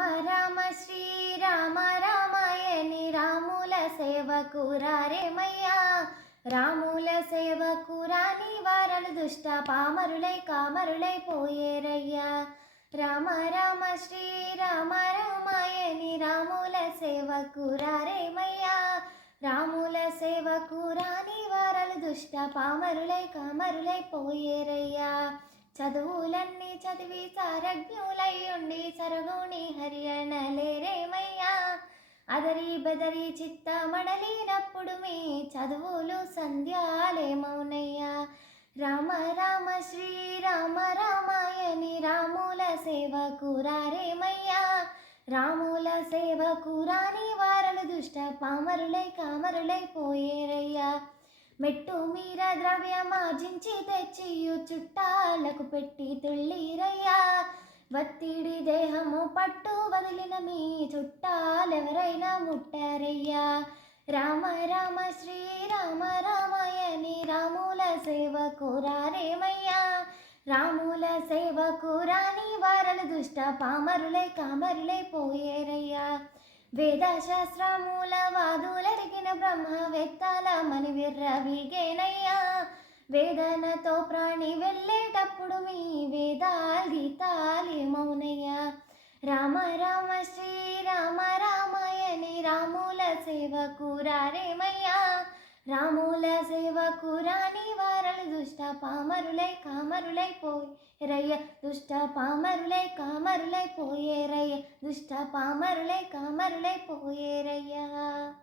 రామ శ్రీరామ రామాయణి రాముల సేవకురారేమయ్యా. రాముల సేవకురాని వారలు దుష్ట పామరులై కామరులై పోయేరయ్యా. రామ రామ శ్రీరామ రామాయణి రాముల సేవకురారేమయ్యా. రాముల సేవకురాని వారలు దుష్ట పామరులై కామరులై పోయేరయ్యా. చదువులన్నీ చదివి సారజ్ఞులై ఉండి సరగుని హరియనలేరేమయ్యా. అదరి బెదరి చిత్త మడలినప్పుడు మీ చదువులు సంధ్యాలేమౌనయ్యా. రామ రామ శ్రీరామ రామాయణి రాముల సేవకురారేమయ్యా. రాముల సేవకురాని వారలు దుష్ట పామరులై కామరులై పోయేరయ్యా. మెట్టు మీర ద్రవ్యమార్జించి తెచ్చియు చుట్టాలకు పెట్టి తుళ్ళిరయ్యా. వత్తిడి దేహము పట్టు వదిలిన మీ చుట్టాలెవరైనా ముట్టారయ్యా. రామ రామ శ్రీరామ రామాయణి రాముల సేవకురారేమయ్యా. రాముల సేవకురాని వారలు దుష్ట పామరులై కామరులై పోయేరయ్యా. వేదశాస్త్రమూల వాదులరిగిన బ్రహ్మవేత్తల మని విర్రవీగేనయ్యా. వేదనతో ప్రాణి వెళ్ళేటప్పుడు మీ వేదాల్ గీతాలేమౌనయ్యా. రామ రామ శ్రీరామ రామాయణి రాముల సేవకురారేమయ్యా. రాముల సేవకురాని వారలు దుష్ట పామరులై కామరులై పోయేరయ్య. దుష్ట పామరులై కామరులై పోయేరయ్య. దుష్ట పామరులై కామరులై పోయేరయ్యా.